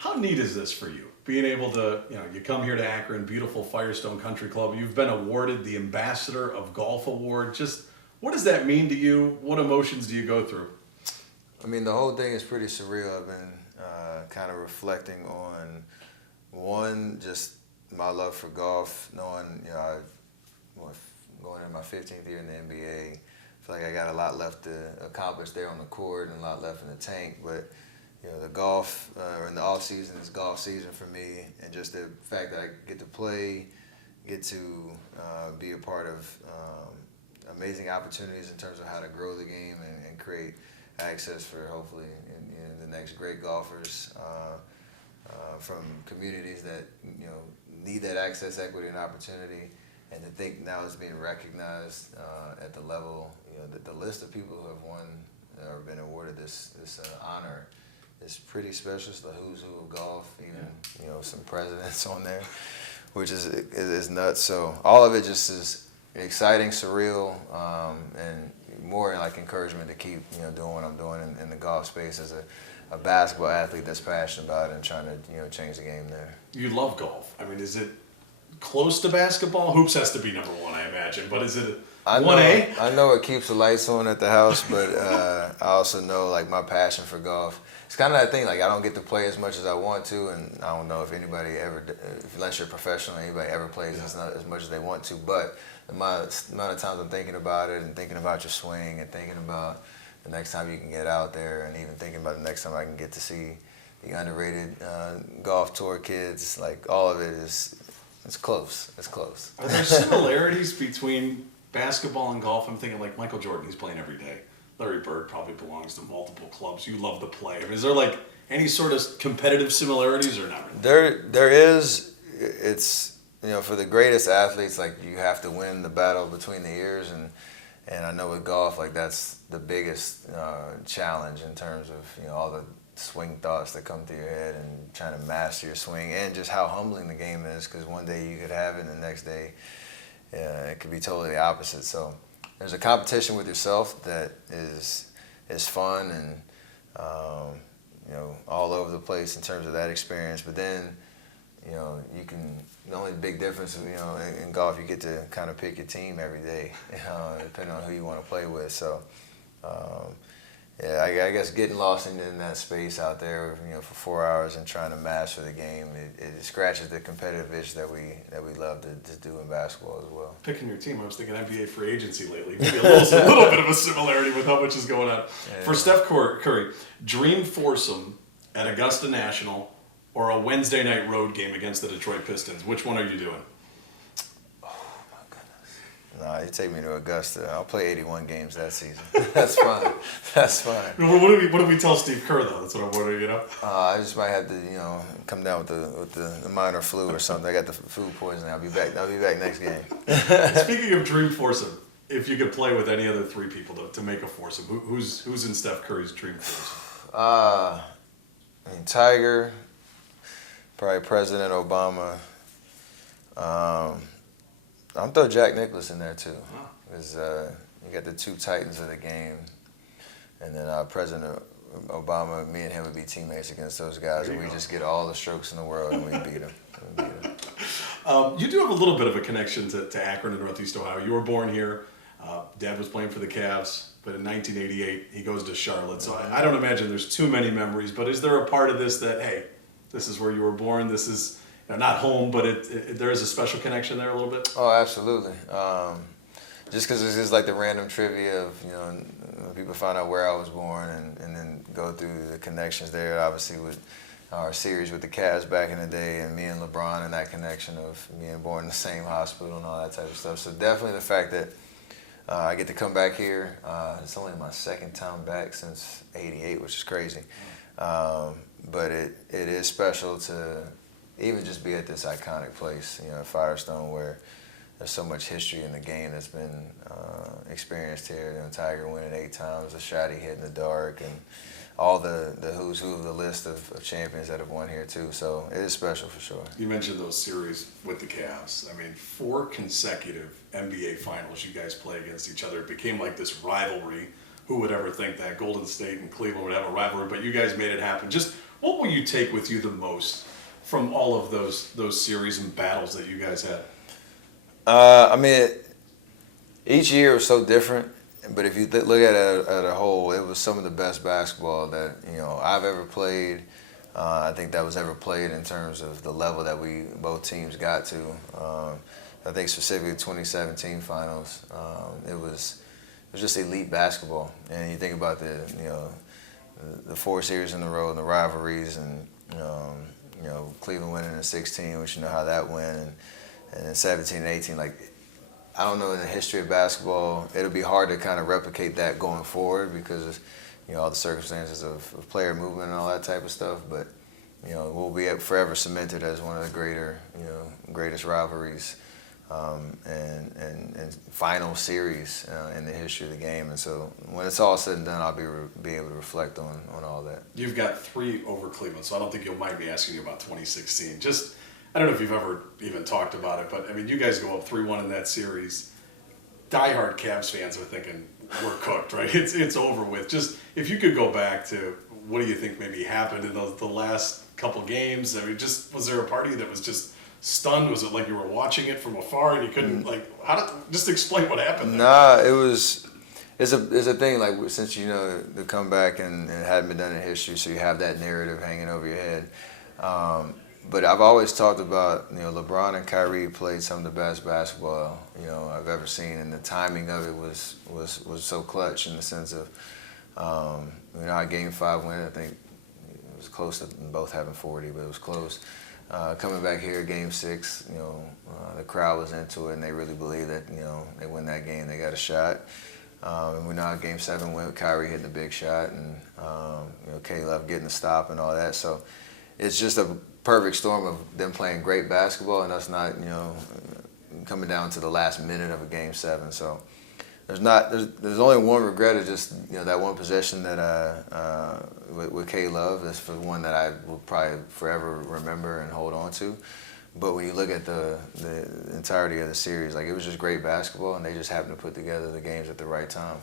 How neat is this for you? Being able to, you come here to Akron, beautiful Firestone Country Club. You've been awarded the Ambassador of Golf Award. Just what does that mean to you? What emotions do you go through? I mean, the whole thing is pretty surreal. I've been kind of reflecting on, one, just my love for golf, knowing, I'm going in my 15th year in the NBA. I feel like I got a lot left to accomplish there on the court and a lot left in the tank. But, the golf, in the off season is golf season for me. And just the fact that I get to play, get to be a part of amazing opportunities in terms of how to grow the game and create access for hopefully in the next great golfers from communities that need that access, equity, and opportunity, and to think now it's being recognized at the level, the list of people who have won or been awarded this honor is pretty special. It's the who's who of golf, even some presidents on there, which is nuts. So all of it just is exciting, surreal, and more like encouragement to keep doing what I'm doing in the golf space as a basketball athlete that's passionate about it and trying to change the game there. You love golf. I mean, is it close to basketball? Hoops has to be number one, I imagine. But is it 1A? I know it keeps the lights on at the house, but I also know like my passion for golf. It's kind of that thing, like I don't get to play as much as I want to, and I don't know if anybody ever, unless you're professional, anybody ever plays as much as they want to. But the amount of times I'm thinking about it and thinking about your swing and thinking about the next time you can get out there and even thinking about the next time I can get to see the underrated golf tour kids, like all of it it's close. It's close. Are there similarities between basketball and golf? I'm thinking like Michael Jordan, he's playing every day. Larry Bird probably belongs to multiple clubs. You love the play. I mean, is there like any sort of competitive similarities or not really? There is. It's for the greatest athletes, like you have to win the battle between the ears, and I know with golf, like that's the biggest challenge in terms of all the swing thoughts that come through your head and trying to master your swing, and just how humbling the game is, because one day you could have it and the next day it could be totally the opposite. So there's a competition with yourself that is fun and all over the place in terms of that experience. But then you can, the only big difference in golf, you get to kind of pick your team every day, depending on who you want to play with. So I guess getting lost in that space out there, for 4 hours and trying to master the game, it scratches the competitive itch that we love to do in basketball as well. Picking your team, I was thinking NBA free agency lately. Maybe a little bit of a similarity with how much is going on. Yeah. For Steph Curry, dream foursome at Augusta National or a Wednesday night road game against the Detroit Pistons. Which one are you doing? Nah, you take me to Augusta. I'll play 81 games that season. That's fine. That's fine. What do we tell Steve Kerr though? That's what I'm wondering. I just might have to, come down with the minor flu or something. I got the food poisoning. I'll be back next game. Speaking of dream foursome, if you could play with any other three people to make a foursome, who's in Steph Curry's dream foursome? I mean, Tiger, probably President Obama. I'm throw Jack Nicklaus in there too, because you got the two titans of the game, and then President Obama, me and him would be teammates against those guys, and we just get all the strokes in the world and we beat them. You do have a little bit of a connection to Akron in Northeast Ohio. You were born here. Dad was playing for the Cavs, but in 1988 he goes to Charlotte. So I don't imagine there's too many memories. But is there a part of this that, hey, this is where you were born? This is not home, but there is a special connection there a little bit? Oh, absolutely. Just because it's just like the random trivia of, people find out where I was born and then go through the connections there, obviously with our series with the Cavs back in the day and me and LeBron and that connection of being born in the same hospital and all that type of stuff. So definitely the fact that I get to come back here. It's only my second time back since '88, which is crazy. But it is special to even just be at this iconic place, Firestone, where there's so much history in the game that's been experienced here. Tiger winning 8 times, a shot he hit in the dark, and all the who's who of the list of champions that have won here too. So it is special for sure. You mentioned those series with the Cavs. I mean, 4 consecutive NBA finals you guys play against each other. It became like this rivalry. Who would ever think that Golden State and Cleveland would have a rivalry? But you guys made it happen. Just What will you take with you the most from all of those series and battles that you guys had? I mean, each year was so different, but if you look at it as a whole, it was some of the best basketball that I've ever played. I think that was ever played in terms of the level that we both teams got to. I think specifically 2017 finals, it was just elite basketball. And you think about the 4 series in a row and the rivalries, and Cleveland winning in 16, which you know how that went, and in 17 and 18, like, I don't know, in the history of basketball, it'll be hard to kind of replicate that going forward because of, all the circumstances of player movement and all that type of stuff. But we'll be forever cemented as one of the greatest rivalries and final series in the history of the game. And so when it's all said and done, I'll be able to reflect on all that. You've got 3 over Cleveland, so I don't think you'll mind me asking you about 2016. Just, I don't know if you've ever even talked about it, but I mean, you guys go up 3-1 in that series. Diehard Cavs fans are thinking we're cooked, right? It's over with. Just if you could go back to what do you think maybe happened in the last couple games? I mean, just was there a party that was just stunned? Was it like you were watching it from afar and you couldn't just explain what happened there? Nah, it's a thing, like, since the comeback and it hadn't been done in history, so you have that narrative hanging over your head. But I've always talked about, LeBron and Kyrie played some of the best basketball, I've ever seen, and the timing of it was so clutch in the sense of, our Game 5 win, I think it was close to both having 40, but it was close. Coming back here, Game 6, the crowd was into it, and they really believed that, they win that game, they got a shot. And we know how Game 7 went with Kyrie hitting the big shot, and K-Love getting the stop and all that. So it's just a perfect storm of them playing great basketball and us not, coming down to the last minute of a Game 7. So there's only one regret of just that one possession that with K-Love. That's for one that I will probably forever remember and hold on to. But when you look at the entirety of the series, like, it was just great basketball, and they just happened to put together the games at the right time.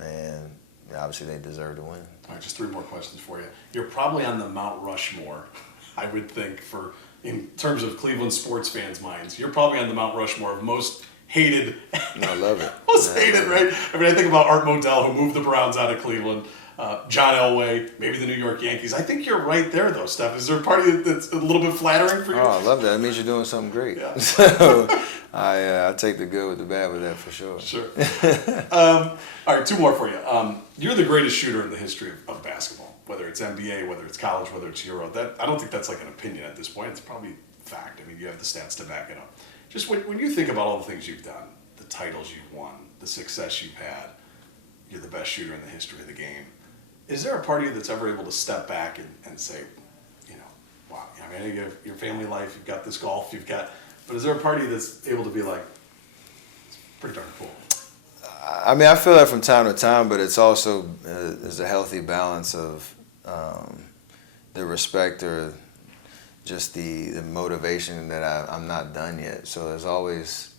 And obviously they deserve to win. All right, just 3 more questions for you. You're probably on the Mount Rushmore, I would think, in terms of Cleveland sports fans' minds. You're probably on the Mount Rushmore of most hated. I love it. Most hated, right? I mean, I think about Art Modell, who moved the Browns out of Cleveland. John Elway, maybe the New York Yankees. I think you're right there, though, Steph. Is there a party that's a little bit flattering for you? Oh, I love that. That means you're doing something great. Yeah. So I take the good with the bad with that for sure. Sure. All right, 2 more for you. You're the greatest shooter in the history of basketball, whether it's NBA, whether it's college, whether it's Euro. I don't think that's like an opinion at this point. It's probably fact. I mean, you have the stats to back it up. Just when you think about all the things you've done, the titles you've won, the success you've had, you're the best shooter in the history of the game. Is there a part of you that's ever able to step back and say, wow, I mean, you have your family life, you've got this golf, but is there a part of you that's able to be like, it's pretty darn cool? I mean, I feel that from time to time, but it's also there's a healthy balance of the respect or just the motivation that I'm not done yet. So there's always,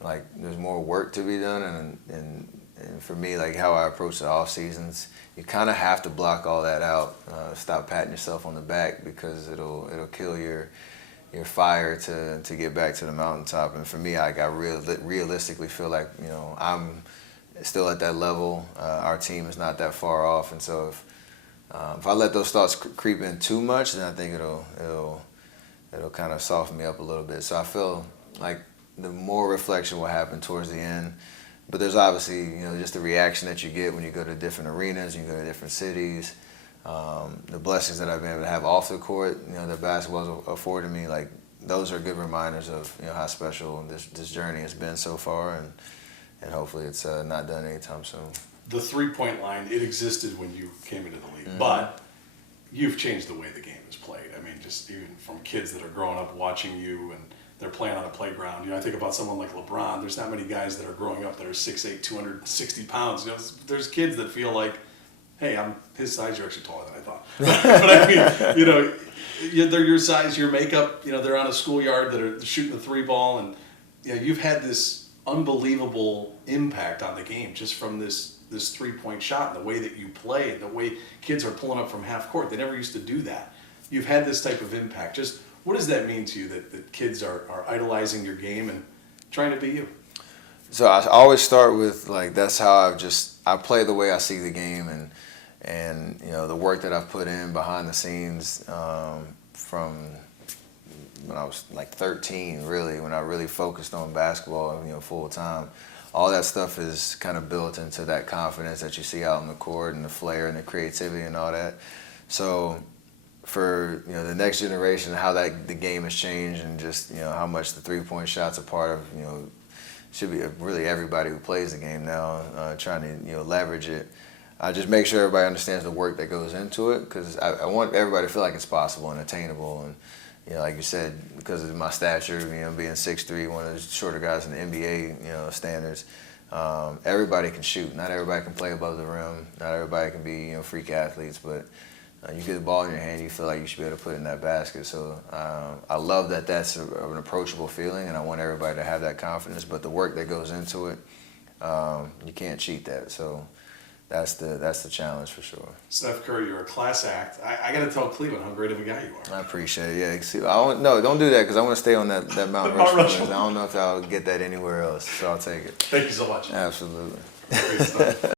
like, there's more work to be done, and for me, like, how I approach the off seasons, you kind of have to block all that out. Stop patting yourself on the back, because it'll kill your fire to get back to the mountaintop. And for me, I realistically feel like I'm still at that level. Our team is not that far off, and so if I let those thoughts creep in too much, then I think it'll kind of soften me up a little bit. So I feel like the more reflection will happen towards the end. But there's obviously, just the reaction that you get when you go to different arenas, you go to different cities, the blessings that I've been able to have off the court, that basketball's afforded me, like, those are good reminders of, how special this journey has been so far, and hopefully it's not done anytime soon. The 3-point line, it existed when you came into the league, but you've changed the way the game is played. I mean, just even from kids that are growing up watching you and they're playing on a playground. I think about someone like LeBron. There's not many guys that are growing up that are 6'8", 260 pounds. There's kids that feel like, hey, I'm his size. You're actually taller than I thought. But I mean, they're your size, your makeup. They're on a schoolyard that are shooting the 3-ball, and you've had this unbelievable impact on the game just from this this 3-point shot and the way that you play and the way kids are pulling up from half court. They never used to do that. You've had this type of impact. Just what does that mean to you that kids are idolizing your game and trying to be you? So I always start with, like, that's how I play the way I see the game, and you know, the work that I've put in behind the scenes from when I was like 13, really, when I really focused on basketball, you know, full time. All that stuff is kind of built into that confidence that you see out on the court, and the flair and the creativity and all that. So for, you know, the next generation, how that the game has changed, and just, you know, how much the 3-point shot's a part of, you know, should be really everybody who plays the game now, trying to, you know, leverage it. I just make sure everybody understands the work that goes into it, because I want everybody to feel like it's possible and attainable. And, you know, like you said, because of my stature, you know, being 6'3", one of the shorter guys in the NBA, you know, standards, everybody can shoot. Not everybody can play above the rim. Not everybody can be, you know, freak athletes, but you get the ball in your hand, you feel like you should be able to put it in that basket. So I love that that's an approachable feeling, and I want everybody to have that confidence. But the work that goes into it, you can't cheat that. So that's the challenge for sure. Steph Curry, you're a class act. I got to tell Cleveland how great of a guy you are. I appreciate it. Yeah, see, don't do that, because I want to stay on that Mount Rushmore. I don't know if I'll get that anywhere else, so I'll take it. Thank you so much. Absolutely. Great stuff.